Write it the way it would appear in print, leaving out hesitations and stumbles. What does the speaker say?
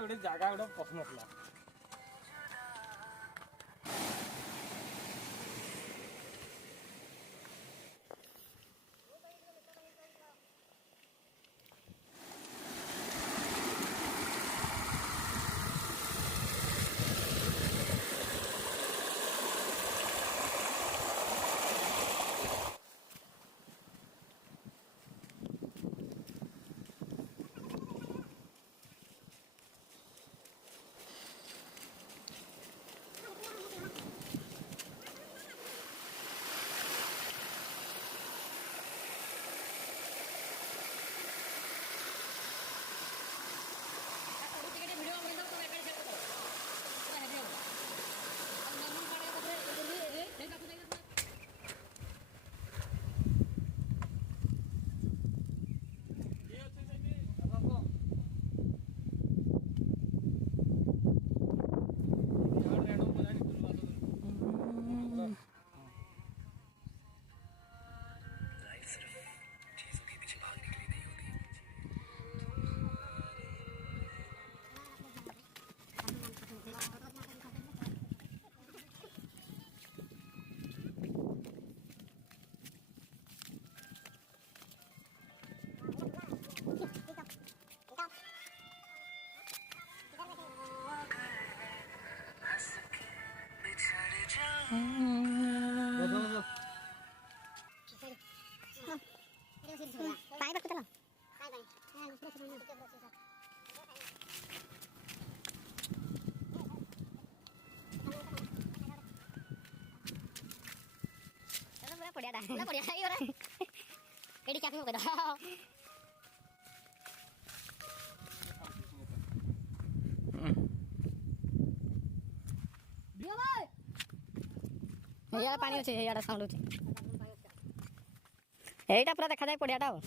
ଗୋଟେ ଜାଗା ଗୋଟେ ପସନ୍ଦ ଥିଲା। पानी रख चलो चलो बढ़िया था बढ़िया है और एडी क्या कर दो यार पानी अच्छे यार साउंड अच्छे एटा पूरा देखा जाए पड़ियाटा हो